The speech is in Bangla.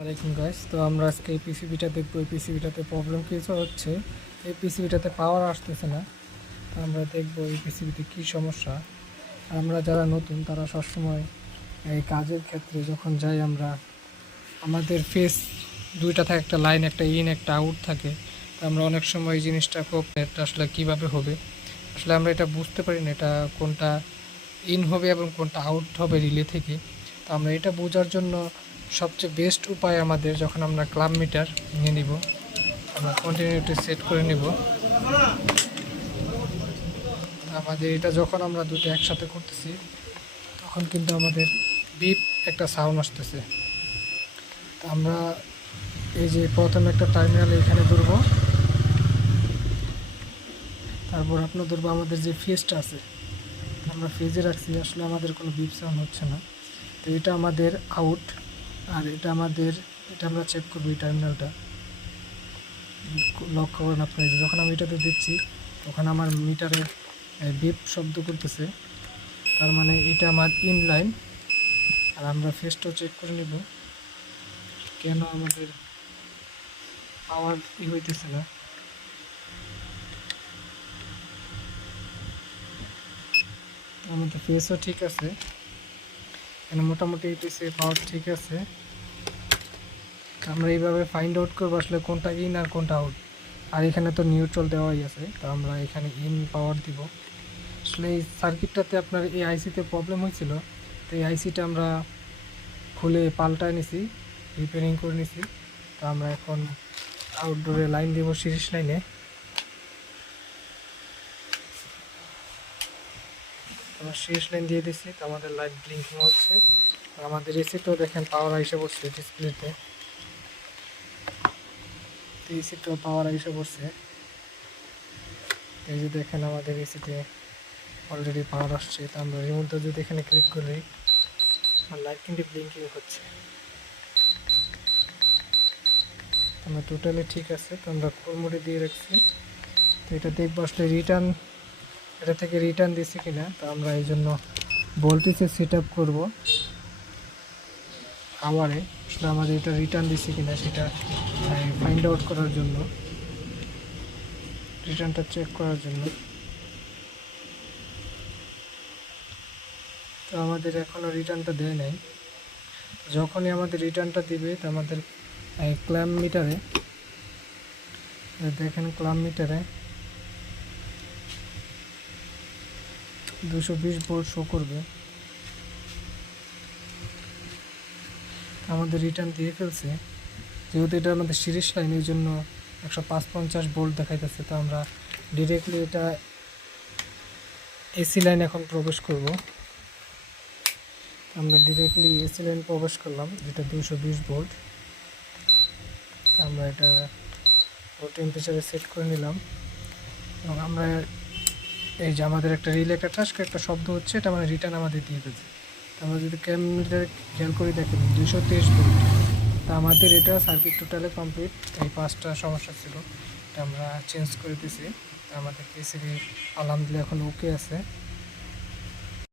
ওয়ালাইকুম গাইস, তো আমরা আজকে এই পিসিবিটা দেখবো। এই পিসিবিটাতে প্রবলেম কিছু হচ্ছে, এই পিসিবিটাতে পাওয়ার আসতেছে না। তো আমরা দেখবো এই পিসিবিতে কী সমস্যা। আর আমরা যারা নতুন তারা সবসময় এই কাজের ক্ষেত্রে যখন যাই আমরা, আমাদের ফেস দুইটা থাকে, একটা লাইন, একটা ইন, একটা আউট থাকে। তো আমরা অনেক সময় এই জিনিসটা খুব, এটা আসলে কীভাবে হবে আসলে আমরা এটা বুঝতে পারি না, এটা কোনটা ইন হবে এবং কোনটা আউট হবে রিলে থেকে। তো আমরা এটা বোঝার জন্য সবচেয়ে বেস্ট উপায় আমাদের, যখন আমরা ক্লাব মিটার নিয়ে নিব, আমরা কন্টিনিউটি সেট করে নিব। আমাদের এটা যখন আমরা দুটো একসাথে করতেছি তখন কিন্তু আমাদের বিপ একটা সাউন্ড আসতেছে। তো আমরা এই যে প্রথমে একটা টার্মিনাল এখানে ধরবো, তারপর আপনার ধরবো আমাদের যে ফেজটা আছে, আমরা ফেজে রাখছি, আসলে আমাদের কোনো বিপ সাউন্ড হচ্ছে না। তো এটা আমাদের আউট, আর এটা আমাদের, এটা আমরা চেক করবো এই টার্মিনালটা। লক্ষ্য করেন আপনার, যখন আমি এটাতে দিচ্ছি তখন আমার মিটারে বিপ শব্দ করতেছে, তার মানে এটা আমার ইন লাইন। আর আমরা ফেসটাও চেক করে নেব কেন আমাদের পাওয়ার হইতেছে না। আমাদের ফেসও ঠিক আছে, এখানে মোটামুটি পিসে পাওয়ার ঠিক আছে। আমরা এইভাবে ফাইন্ড আউট করবো আসলে কোনটা ইন আর কোনটা আউট। আর এখানে তো নিউট্রাল দেওয়াই আছে, তো আমরা এখানে ইন পাওয়ার দিব। আসলে এই সার্কিটটাতে আপনার এই আইসিতে প্রবলেম হয়েছিল, তো এই আইসিটা আমরা খুলে পাল্টায় নিছি, রিপেয়ারিং করে নিছি। তো আমরা এখন আউটডোরে লাইন দিব, সিরিজ লাইনে। আমরা সিরিজ লাইন দিয়ে দিচ্ছি, তো আমাদের লাইট ব্লিঙ্কিং হচ্ছে। আর আমাদের এসিতেও দেখেন পাওয়ার আইসে বসছে ডিসপ্লেতে, তো এসিতেও পাওয়ার আইসে বসছে। এই যে দেখেন আমাদের এসিতে অলরেডি পাওয়ার আসছে। তো আমরা রিমোটটা যদি এখানে ক্লিক করি, আর লাইট কিন্তু ব্লিঙ্কিং হচ্ছে। আমরা টোটালি ঠিক আছে, তো আমরা কোর মোডে দিয়ে রাখছি। তো এটা দেখবো আসলে রিটার্ন, এটা থেকে রিটার্ন দিচ্ছি কিনা। তো আমরা এই জন্য ভোল্টেজে সেট আপ করবো আওয়ারে, আসলে আমাদের এটা রিটার্ন দিচ্ছি কিনা সেটা ফাইন্ড আউট করার জন্য, রিটার্নটা চেক করার জন্য। তো আমাদের এখনও রিটার্নটা দেয় নাই। যখনই আমাদের রিটার্নটা দিবে, তো আমাদের ক্ল্যাম্প মিটারে দেখেন, ক্ল্যাম্প মিটারে 220 ভোল্ট শো করবে। আমাদের রিটার্ন দিয়ে ফেলছে, যেহেতু এটা আমাদের সিরিজ লাইন, এই জন্য 155 ভোল্ট দেখাইতেছে। তো আমরা ডিরেক্টলি এটা এসি লাইন এখন প্রবেশ করব। আমরা ডিরেক্টলি এসি লাইন প্রবেশ করলাম, যেটা 220 ভোল্ট। আমরা এটা টেম্পারেচারে সেট করে নিলাম, এবং আমরা এই যে আমাদের একটা রিলে, একটা ঠাস করে একটা শব্দ হচ্ছে, এটা মানে রিটার্ন আমাদের দিয়ে ফেলছে। তো আমরা যদি ক্যামেরার খেয়াল করি দেখেন 223 ভোল্ট। তা আমাদের এটা সার্কিট টোটালে কমপ্লিট। এই 5টা সমস্যা ছিল, এটা আমরা চেঞ্জ করে দিয়েছি। আমাদের পিসিবি আলহামদুলিল্লাহ এখন ওকে আছে।